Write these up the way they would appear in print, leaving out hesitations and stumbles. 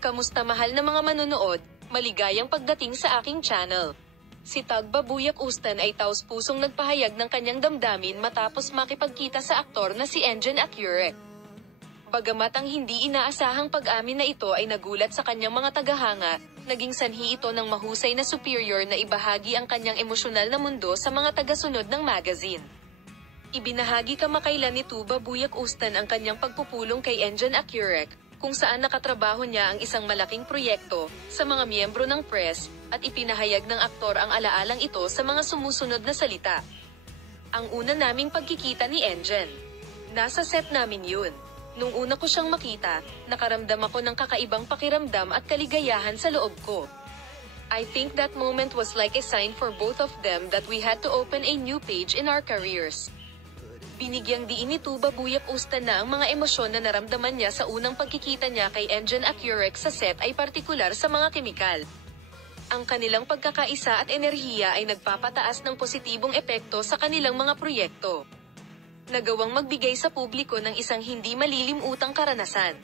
Kamusta mahal na mga manonood, maligayang pagdating sa aking channel. Si Tagba Buyak Ustan ay taos-pusong nagpahayag ng kanyang damdamin matapos makipagkita sa aktor na si Enjen Akyurek. Bagamat ang hindi inaasahang pag-amin na ito ay nagulat sa kanyang mga tagahanga, naging sanhi ito ng mahusay na superior na ibahagi ang kanyang emosyonal na mundo sa mga tagasunod ng magazine. Ibinahagi kamakailan ni Tuba Buyak Ustan ang kanyang pagpupulong kay Enjen Akyurek, kung saan nakatrabaho niya ang isang malaking proyekto sa mga miyembro ng press, at ipinahayag ng aktor ang alaalang ito sa mga sumusunod na salita. Ang una naming pagkikita ni Enjen. Nasa set namin yun. Nung una ko siyang makita, nakaramdam ako ng kakaibang pakiramdam at kaligayahan sa loob ko. I think that moment was like a sign for both of them that we had to open a new page in our careers. Binigyang diin ni Tuba Buyak Ustan na ang mga emosyon na naramdaman niya sa unang pagkikita niya kay Enjen Akyurek sa set ay partikular sa mga kemikal. Ang kanilang pagkakaisa at enerhiya ay nagpapataas ng positibong epekto sa kanilang mga proyekto. Nagawang magbigay sa publiko ng isang hindi malilimutang karanasan.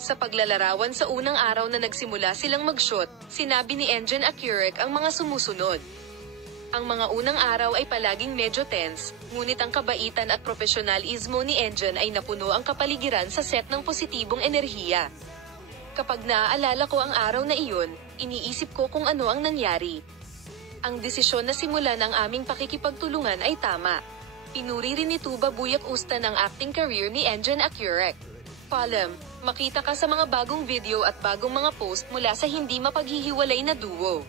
Sa paglalarawan sa unang araw na nagsimula silang mag-shoot, sinabi ni Enjen Akyurek ang mga sumusunod. Ang mga unang araw ay palaging medyo tense, ngunit ang kabaitan at profesionalismo ni Enjen ay napuno ang kapaligiran sa set ng positibong enerhiya. Kapag naaalala ko ang araw na iyon, iniisip ko kung ano ang nangyari. Ang desisyon na simulan ang aming pakikipagtulungan ay tama. Pinuri rin ni Tuba Buyak Ustan ang acting career ni Enjen Akyurek. Palem, makita ka sa mga bagong video at bagong mga post mula sa hindi mapaghihiwalay na duo.